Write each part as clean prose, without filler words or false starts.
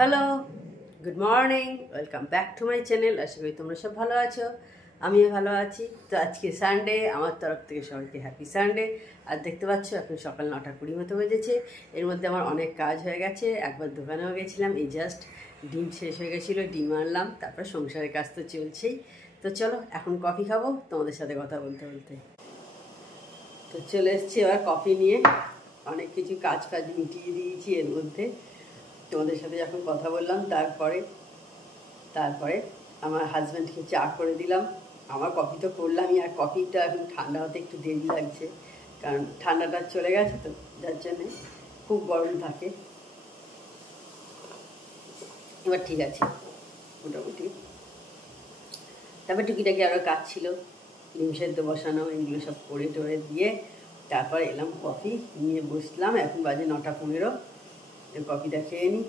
Hello, good morning, welcome back to my channel. আশা করি তোমরা সব ভালো আছো, আমিও ভালো আছি। তো আজকে সানডে, আমার তরফ থেকে সবাইকে হ্যাপি সানডে। আর দেখতে পাচ্ছ এখন সকাল 9:20 মতো বেজেছে। এর মধ্যে আমার অনেক কাজ হয়ে গেছে। একবার দোকানেও গেছিলাম, এই জাস্ট ডিম শেষ হয়ে গেছিলো, ডিম আনলাম। তারপর সংসারের কাজ তো চলছেই। তো চলো এখন কফি খাবো তোমাদের সাথে কথা বলতে বলতে। তো চলে এসছি এবার কফি নিয়ে। অনেক কিছু কাজ মিটিয়ে দিয়েছি এর মধ্যে। তোমাদের সাথে যখন কথা বললাম তারপরে আমার হাজব্যান্ডকে চা করে দিলাম। আমার কফি তো করলামই, আর কফিটা এখন ঠান্ডা হতে একটু দেরি লাগছে, কারণ ঠান্ডাটা চলে গেছে তো, যার জন্যে খুব গরম থাকে। এবার ঠিক আছে মোটামুটি। তারপর টুকিটাকি আরও কাজ ছিল, ডিম সেদ্ধ বসানো, এগুলো সব করে টরে দিয়ে তারপর এলাম কফি নিয়ে বসলাম। এখন বাজে 9:15। কফিটা খেয়ে নিই।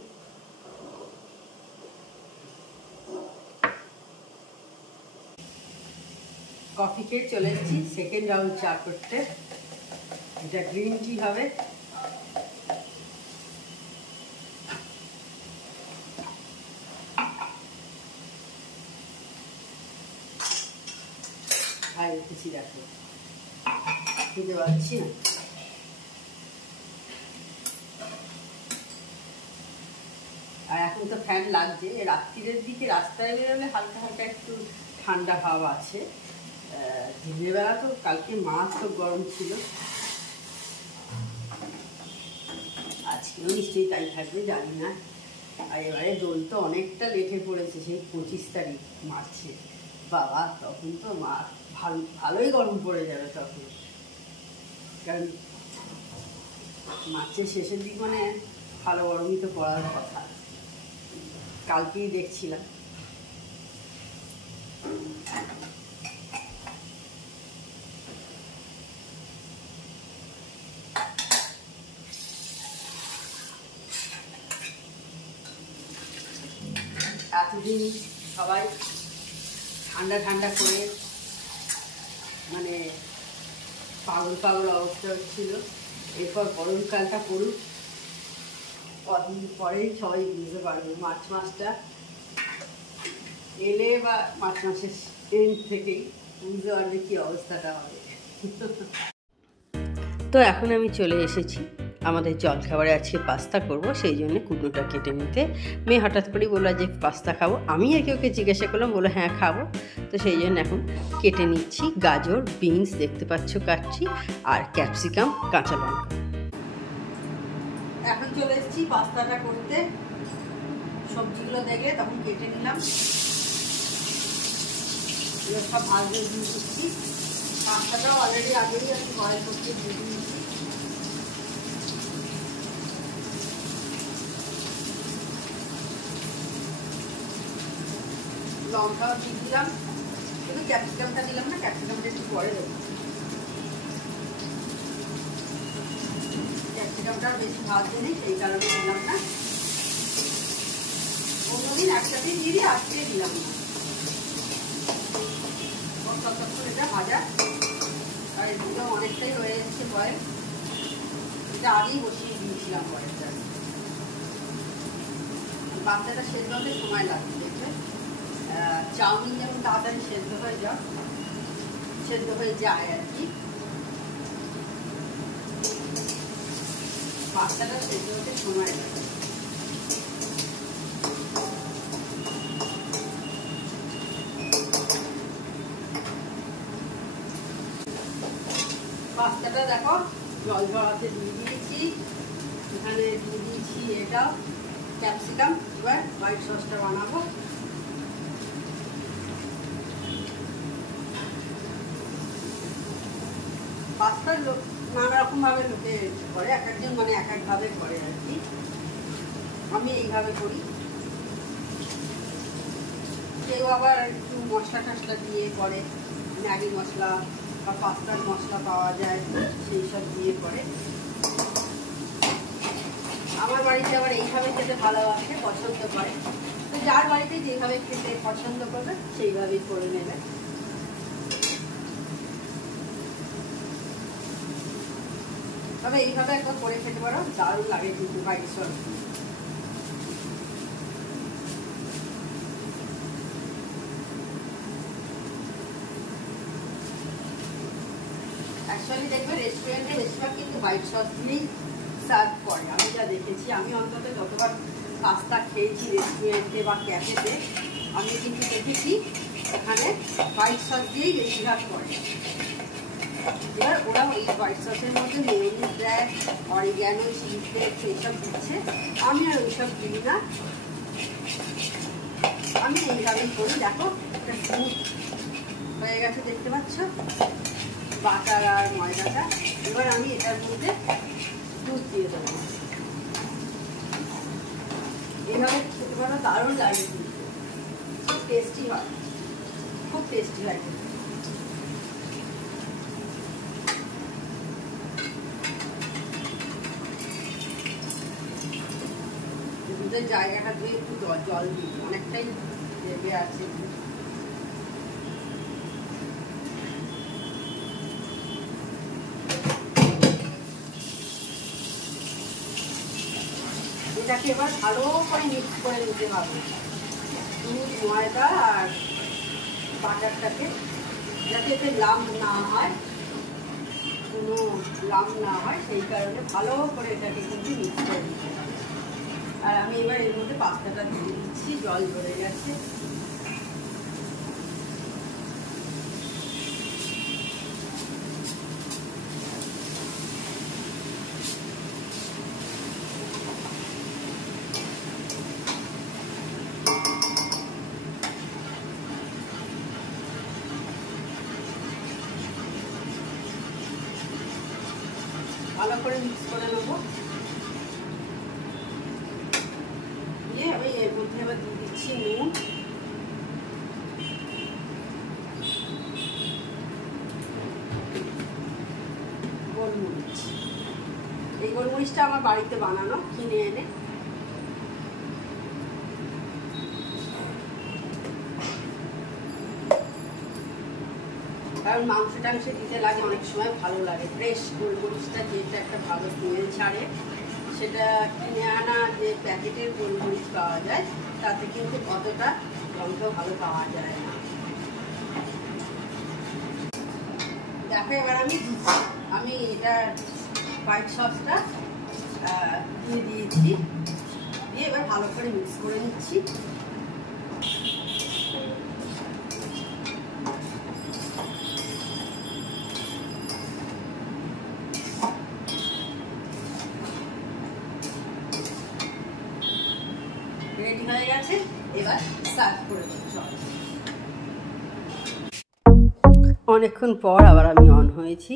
কফি খেয়ে চলে এসেছি সেকেন্ড রাউন্ড চা করতে। এটা গ্রিন টি হবে। আর কিছু দেখো বুঝতে পারছি না। আর এখন তো ফ্যান লাগছে। রাত্রির দিকে রাস্তায় বেরোলে হালকা হালকা একটু ঠান্ডা ভাব আছে। দিনের বেলা তো কালকে মারাত্মক গরম ছিল, আজকেও নিশ্চয়ই তাই থাকবে, জানি না। আর এবারে দোল তো অনেকটা লেটে পড়েছে, সেই 25 তারিখ মার্চে। বাবা, তখন তো ভালোই গরম পড়ে যাবে তখন, কারণ মার্চের শেষের দিক মানে ভালো গরমই তো পড়ার কথা। কালকেই দেখছিলাম। এতদিন সবাই ঠান্ডা ঠান্ডা করে মানে পাগল পাগল অবস্থা হচ্ছিল। এরপর গরমকালটা পড়ুক, কদিন পরেই সবাই বুঝতে পারবে। মার্চ মাসটা এলে বা মার্চ মাসের এন্ড থেকেই বুঝতে পারবে কি অবস্থাটা হবে। তো এখন আমি চলে এসেছি আমাদের জলখাবারে। আজকে পাস্তা করব, সেই জন্য কুটনোটা কেটে নিতে। মেয়ে হঠাৎ করেই বললো যে পাস্তা খাবো। আমি একে ওকে জিজ্ঞাসা করলাম, বললো হ্যাঁ খাবো। তো সেই জন্য এখন কেটে নিচ্ছি। গাজর, বিনস দেখতে পাচ্ছ কাটছি, আর ক্যাপসিকাম, কাঁচা লঙ্কা। এখন চলে এসেছি পাস্তাটা করতে। সবজিগুলো দেখলে তখন কেটে নিলাম, এগুলো সব ভাজতে দিয়ে দিচ্ছি। পাস্তাটাও অলরেডি আগেই আমি বয়েল করতে দিয়ে দিয়েছি। লঙ্কাও দিয়ে দিলাম, শুধু ক্যাপসিকামটা দিলাম না, ক্যাপসিকামটা একটু পরে দেবো। ক্যাপসিকামটা বেশি ভাজতে নেই, সেই কারণে দিলাম না। অন্যদিন একসাথেই দিয়ে দিই, আজকে দিলাম না। এটা ভাজা, আর এগুলো অনেকটাই রয়ে যাচ্ছে বয়েল। এটা আগেই বসিয়ে দিয়েছিলাম বয়েলটা। বাচ্চাটা সেদ্ধ হতে সময় লাগবে, দেখবে চাউমিন যেমন তাড়াতাড়ি সেদ্ধ হয়ে যায় আর কি, বাচ্চাটা সেদ্ধ হতে সময় লাগে। পাস্তাটা দেখো জল ঝরাতে দিয়ে দিয়েছি। এখানে দিয়ে দিয়েছি এটা ক্যাপসিকাম। এবার হোয়াইট সসটা বানাবো। পাস্তা নানা রকম ভাবে লোকে করে, এক একজন মানে এক একভাবে করে আর কি। আমি এইভাবে করি। কেউ আবার একটু মশলা টশলা দিয়ে করে, ম্যাগি মশলা বা পাস্তার মশলা পাওয়া যায়, সেই সব দিয়ে করে। আমার বাড়িতে আবার এইভাবে খেতে ভালোবাসে, পছন্দ করে। তো যার বাড়িতে যেভাবে খেতে পছন্দ করবে সেইভাবেই করে নেবে। তবে এইভাবে একবার করে খেতে পারো, দারুণ লাগে কিন্তু হোয়াইট সস। অ্যাকচুয়ালি দেখবে রেস্টুরেন্টে বেশিরভাগ কিন্তু হোয়াইট সস দিয়েই সার্ভ করে। আমি যা দেখেছি, আমি অন্তত যতবার পাস্তা খেয়েছি রেস্টুরেন্টে বা ক্যাফেতে, আমি কিন্তু দেখেছি এখানে হোয়াইট সস দিয়েই বেশিরভাগ করে। এবার ওরা এই হোয়াইট সসের মধ্যে মেয়োনিজ দেয়, অরিগ্যানো, চিলি ফ্লেক্স এইসব দিচ্ছে। আমি আর ওইসব দিই না, আমি এইভাবেই করি। দেখো একটা স্মুথ হয়ে গেছে, দেখতে পাচ্ছ বাটার আর ময়দাটা। এবার আমি এটার মধ্যে দুধ দিয়ে দেবো। এইভাবে খেতে পারো, দারুণ লাগে কিন্তু, খুব টেস্টি হয়, খুব টেস্টি হয়। দুধের জায়গাটা দিয়ে একটু জল দিই, অনেকটাই লেগে আছে। এটাকে এবার ভালো করে মিক্স করে নিতে হবে, দুধ, ময়দা আর বাটারটাকে, যাতে এতে লাম্প না হয়, কোনো লাম্প না হয়, সেই কারণে ভালো করে এটাকে কিন্তু মিক্স করে দিতে হবে। আর আমি এবার এর মধ্যে পাস্তাটা দিয়ে দিচ্ছি, জল ধরে গেছে। ভালো করে মিক্স করে নেবো। দিয়ে আমি এর মধ্যে এবার দিয়ে দিচ্ছি নুন, গোলমরিচ। এই গোলমরিচটা আমার বাড়িতে বানানো, কিনে এনে। কারণ মাংস টাংস দিতে লাগে অনেক সময়, ভালো লাগে ফ্রেশ গোলমরিচটা, যেটা একটা ভালো স্মেল ছাড়ে। সেটা কিনে আনা যে প্যাকেটের গোলমরিচ পাওয়া যায়, তাতে কিন্তু অতটা গন্ধ ভালো পাওয়া যায় না। দেখো এবার আমি এটা হোয়াইট সসটা দিয়ে দিয়েছি, দিয়ে এবার ভালো করে মিক্স করে নিচ্ছি। রেডি হয়ে গেছে, এবার সার্ভ করে দেবো সবাই। অনেকক্ষণ পর আবার আমি অন হয়েছি।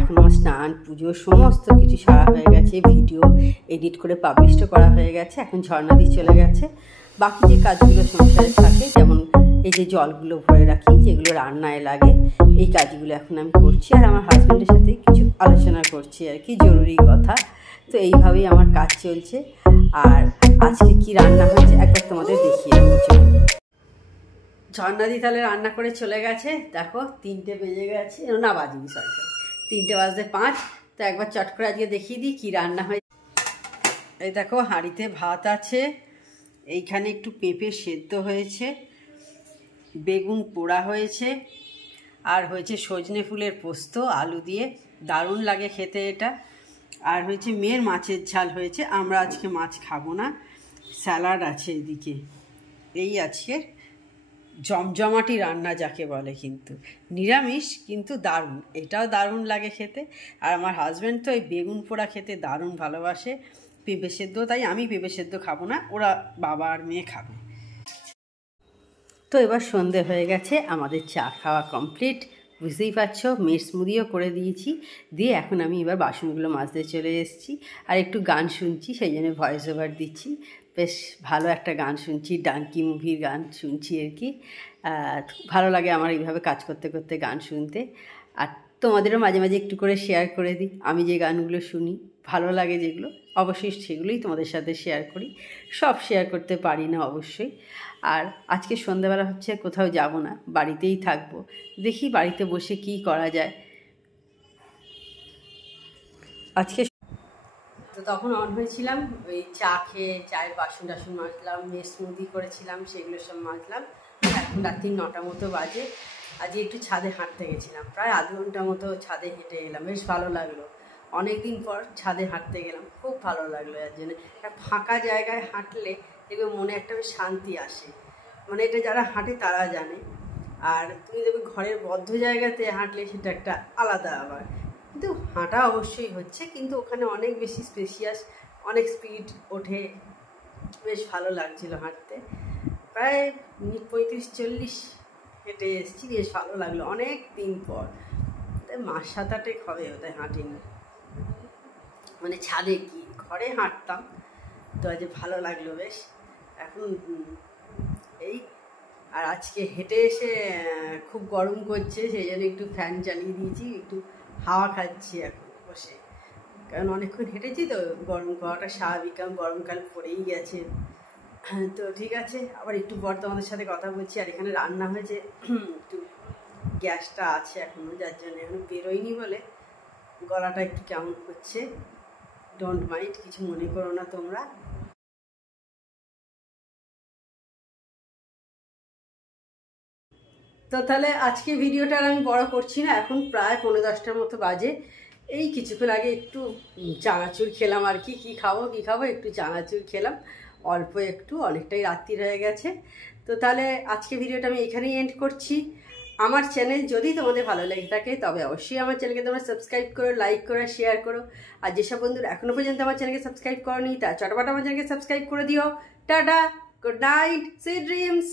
এখন আমার স্নান, পুজো সমস্ত কিছু সারা হয়ে গেছে, ভিডিও এডিট করে পাবলিশও করা হয়ে গেছে। এখন ঝর্ণাদি চলে গেছে। বাকি যে কাজগুলো সংসারে থাকে, যেমন এই যে জলগুলো ভরে রাখি, যেগুলো রান্নায় লাগে, এই কাজগুলো এখন আমি করছি। আর আমার হাজব্যান্ডের সাথে কিছু আলোচনা করছি আর কি, জরুরি কথা। তো এইভাবেই আমার কাজ চলছে। আর আজকে কি রান্না হয়েছে একবার তোমাদের দেখিয়ে দিচ্ছি। ঝর্ণাদি তাহলে রান্না করে চলে গেছে। দেখো 3টে বেজে গেছে, না বাজিনি, সরি 3টে বাজতে 5। তো একবার চট করে আজকে দেখিয়ে দিই কী রান্না হয়েছে। এই দেখো হাঁড়িতে ভাত আছে, এইখানে একটু পেঁপে সেদ্ধ হয়েছে, বেগুন পোড়া হয়েছে, আর হয়েছে সজনে ফুলের পোস্ত আলু দিয়ে, দারুণ লাগে খেতে এটা। আর হয়েছে মেয়ের মাছের ঝাল হয়েছে, আমরা আজকে মাছ খাবো না। স্যালাড আছে এদিকে। এই আজকে জমজমাটি রান্না যাকে বলে, কিন্তু নিরামিষ কিন্তু দারুণ, এটাও দারুণ লাগে খেতে। আর আমার হাজব্যান্ড তো এই বেগুন পোড়া খেতে দারুণ ভালোবাসে, পেঁপে সেদ্ধ, তাই আমি পেঁপে সেদ্ধ খাবো না, ওরা বাবা আর মেয়ে খাবে। তো এবার সন্ধে হয়ে গেছে, আমাদের চা খাওয়া কমপ্লিট, বুঝতেই পারছো। মেয়ের স্মুদিও করে দিয়েছি, দিয়ে এখন আমি এবার বাসনগুলো মাজতে চলে এসেছি। আর একটু গান শুনছি, সেই জন্য ভয়েস ওভার দিচ্ছি। বেশ ভালো একটা গান শুনছি, ডাঙ্কি মুভির গান শুনছি আর কি। ভালো লাগে আমার এইভাবে কাজ করতে করতে গান শুনতে। আর তোমাদেরও মাঝে মাঝে একটু করে শেয়ার করে দিই, আমি যে গানগুলো শুনি ভালো লাগে যেগুলো, অবশ্যই সেগুলোই তোমাদের সাথে শেয়ার করি। সব শেয়ার করতে পারি না অবশ্যই। আর আজকে সন্ধ্যাবেলা হচ্ছে, কোথাও যাব না, বাড়িতেই থাকবো। দেখি বাড়িতে বসে কি করা যায়। আজকে তো তখন অন হয়েছিলাম, ওই চা খেয়ে চায়ের বাসন টাসন মাজলাম, মেয়ের স্মুদি করেছিলাম, সেগুলো সব মাজলাম। এখন রাত্রি 9টা মতো বাজে। আজকে একটু ছাদে হাঁটতে গেছিলাম, প্রায় আধ ঘন্টা মতো ছাদে হেঁটে এলাম, বেশ ভালো লাগলো। অনেকদিন পর ছাদে হাঁটতে গেলাম, খুব ভালো লাগলো। এর জন্য একটা ফাঁকা জায়গায় হাঁটলে দেখবে মনে একটা বেশ শান্তি আসে, মানে এটা যারা হাঁটে তারা জানে। আর তুমি দেখবে ঘরের বদ্ধ জায়গাতে হাঁটলে সেটা একটা আলাদা আবার, কিন্তু হাঁটা অবশ্যই হচ্ছে, কিন্তু ওখানে অনেক বেশি স্পেশিয়াস, অনেক স্পিড ওঠে, বেশ ভালো লাগছিল হাঁটতে। প্রায় মিনিট 35-40 হেঁটে এসেছি, বেশ ভালো লাগলো অনেক দিন পর। তাই 7-8 হবে ওটাই হাঁটিনি, মানে ছাদে কি ঘরে হাঁটতাম, তো আজ ভালো লাগলো বেশ। এখন এই আর আজকে হেঁটে এসে খুব গরম করছে, সেই জন্য একটু ফ্যান চালিয়ে দিয়েছি, একটু হাওয়া খাচ্ছি এখন বসে, কারণ অনেকক্ষণ হেঁটেছি তো গরম খাওয়াটা স্বাভাবিক, কারণ গরমকাল পড়েই গেছে। তো ঠিক আছে, আবার একটু পর তোমাদের সাথে কথা বলছি। আর এখানে রান্না হয়েছে, একটু গ্যাসটা আছে এখনও, যার জন্য এখন বেরোয়নি বলে গলাটা একটু কেমন হচ্ছে, ডোন্ট মাইন্ড, কিছু মনে করো না তোমরা। তো তাহলে আজকে ভিডিওটা আমি বড় করছি না, এখন প্রায় 9:10টার মতো বাজে। এই কিছুক্ষণ আগে একটু চানাচুর খেলাম আর কি, কী খাবো একটু চানাচুর খেলাম অল্প একটু, অনেকটাই রাত্রি হয়ে গেছে। তো তাহলে আজকে ভিডিওটা আমি এখানেই এন্ড করছি। আমার চ্যানেল যদি তোমাদের ভালো লেগে থাকে তবে অবশ্যই আমার চ্যানেলকে তোমরা সাবস্ক্রাইব করো, লাইক করো, শেয়ার করো। আর যেসব বন্ধুরা এখনও পর্যন্ত আমার চ্যানেলকে সাবস্ক্রাইব করোনি, তা চটপট আমার চ্যানেলকে সাবস্ক্রাইব করে দিও। Tata, good night, sweet dreams.